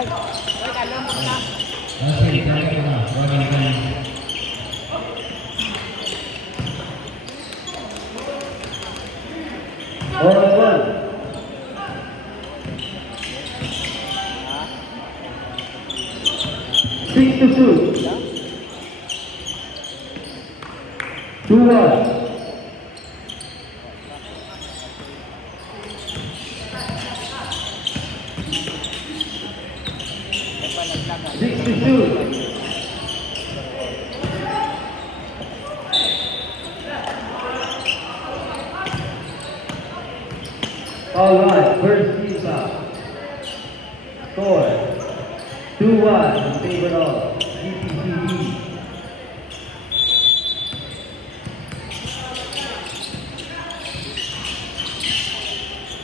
Okay, tama na. All one. Six to two. 2-1. All right, first team foul. Score 2-1 in favor of GPCB.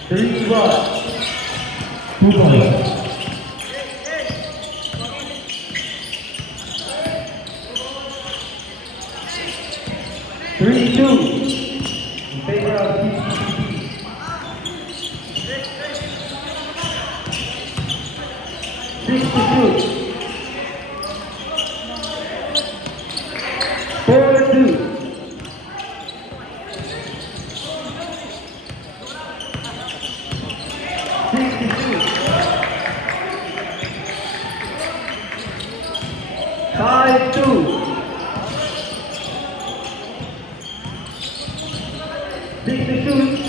Three one. 2 points. Three two in favor of GPCB. Six to two. 4-2. Five two. 62.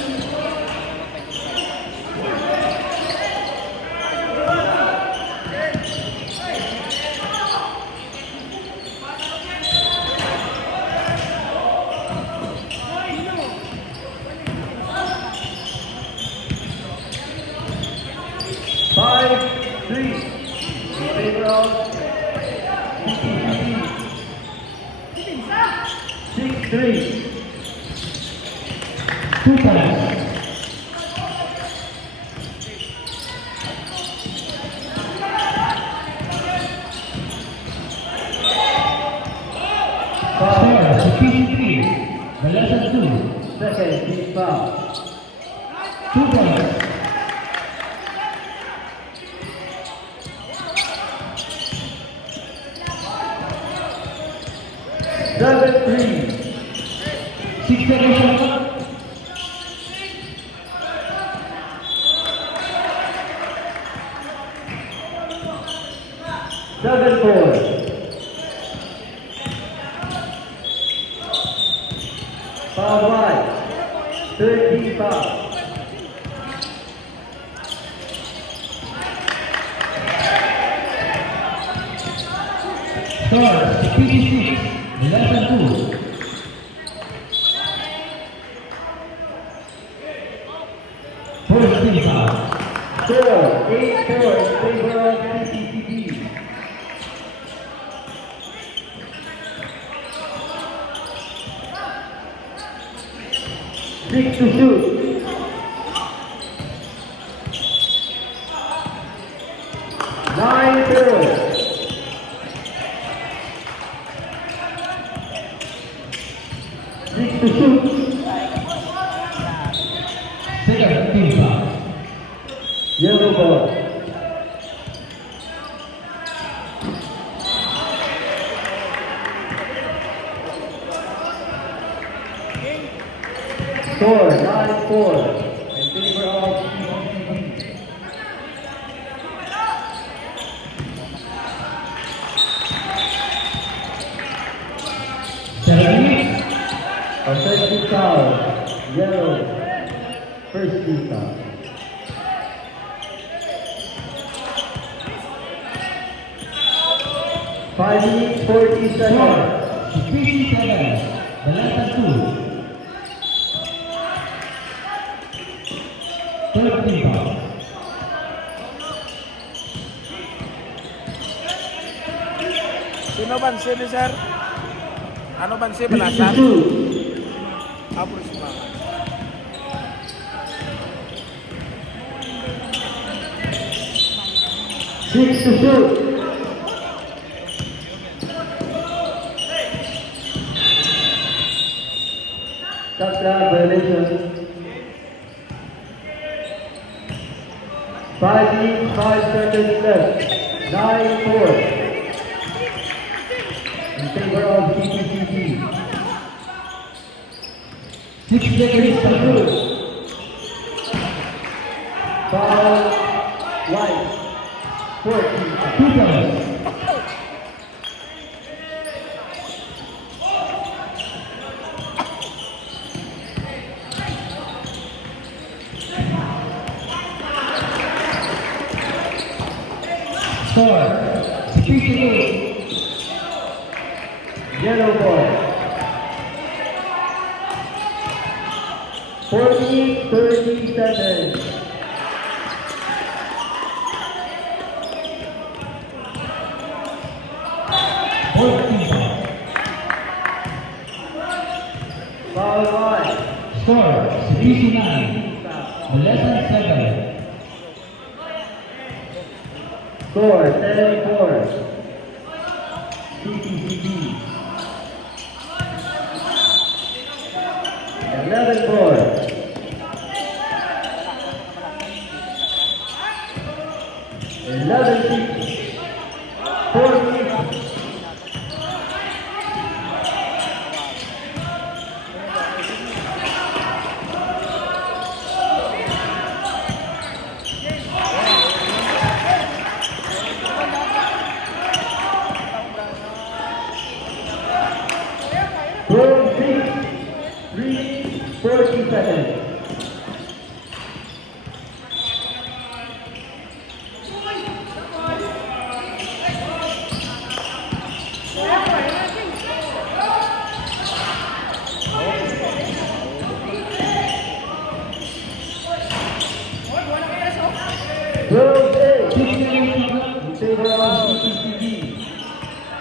Five three in favor of GPCB. 6-3. 2 points. Score, GPCB. The lesson 2. Second team foul. 2 points. Seven three. 6 seconds left. Seven four. Foul wide. Third team foul. Score, GPCB. The lesson 2. First team foul. Score 8-4 in favor of GPCB. Six to shoot. 9-4. 6 to shoot. Second team foul. Yellow ball. Score 9-4 in favor of GPCB. Offensive foul. Yellow. First team foul. Five minutes, 40 seconds. Score, GPCB. The lesson 2. Third team foul. Sino bansi ni sir? Ano bansi? Balasan? 62. Apos ba? Six to shoot. Shot clock violation. 5 minutes, 5 seconds left. 9-4. In favor of CPCC. 6 seconds to go. Foul white. 14. 2 points. Score 52. Yellow ball. 40-37. Foul white. Score 59. Belasan 7. Score 10-4. CPCB. 11-4. 11-6. 4 minutes. Roll 40 seconds. Roll 8. In favor of CPCB.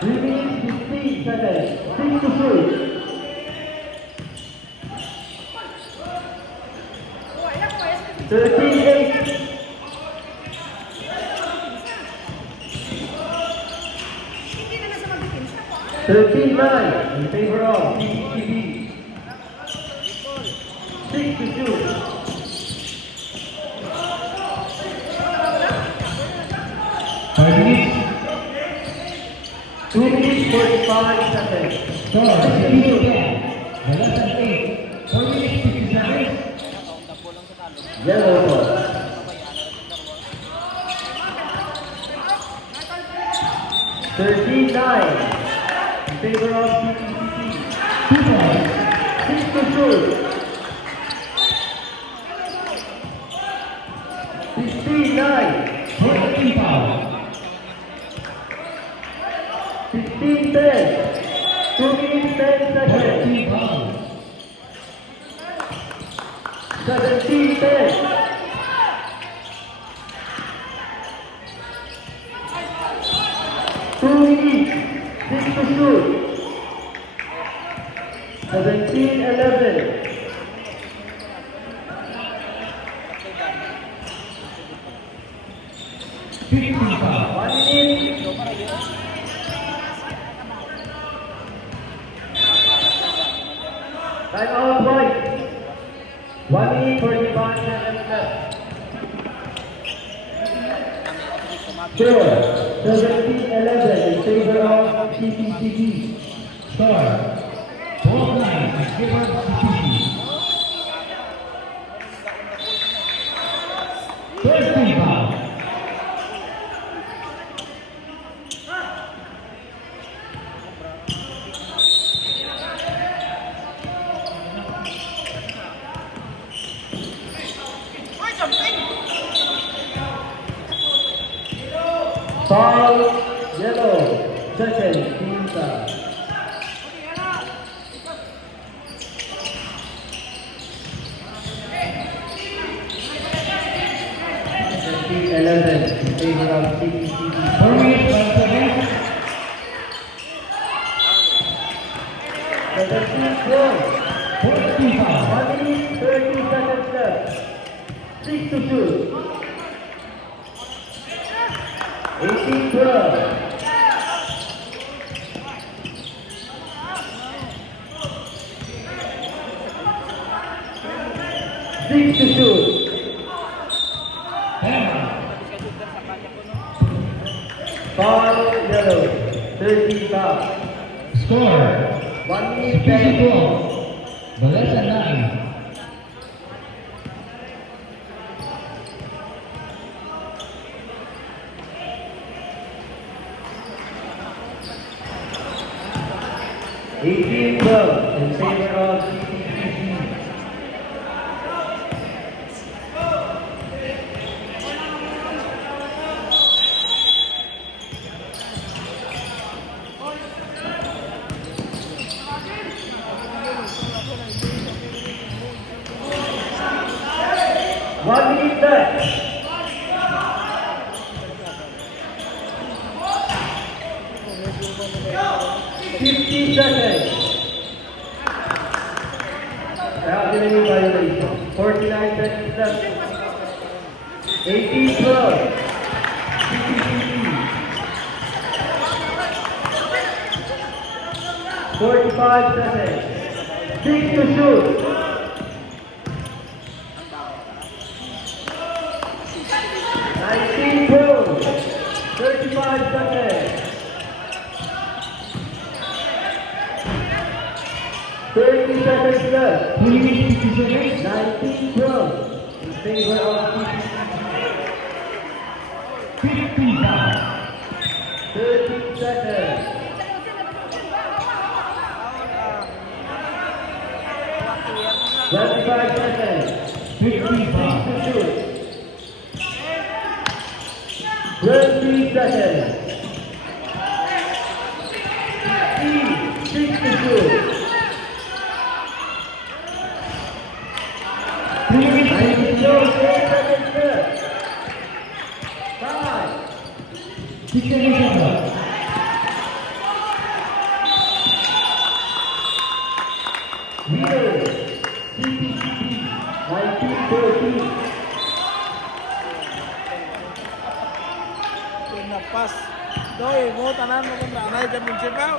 3 minutes 15 seconds. 6 to 3. 13-8. 13-9 in favor of CPCB. 6 to 2. 5 minutes. 2 minutes 45 seconds. Score 52. Belasan 8. 4 minutes 50 seconds. Yellow ball. 13-9 in favor of CPCB. 2 points. 6 to 2. 15-9. 14 foul. 16-10. 2 minutes 10 seconds. 14 foul. 17-10. 2 minutes. 6 to shoot. 17-11. 15 foul. 1 minute. Time out white. 1 minute 45 seconds left. Score 17-11 in favor of CPCB. Score 12-9 in favor of CPC. 13 foul. Foul yellow. Second team foul. 17-11 in favor of CPCB. 4 minutes 5 seconds. 17-12. 14 foul. 1 minute 30 seconds left. 6 to 2. 18-12. 6 to 2. Hammer. yellow. 13 foul. Score. 1 minute Speedy penalty. ball. Balasa 9. Eighteen 12 in favor of CCCC. One minute left. 50 seconds. Foul violation. 49 seconds left. 18-12. CCCC. 45 seconds. 6 to shoot. 19-12. 35 seconds. 30 seconds left. 3 minutes 50 seconds. 19-12 in favor of CCCC. 50 foul. 30 seconds. 25 seconds. 50 foul. To shoot. 20 seconds. 6 to shoot. 3 minutes 19 seconds left. 5, 6 seconds left. leader, CCCC, 19-14. Pinapas. Doy, mo tanan mo kung naanay ka municipal.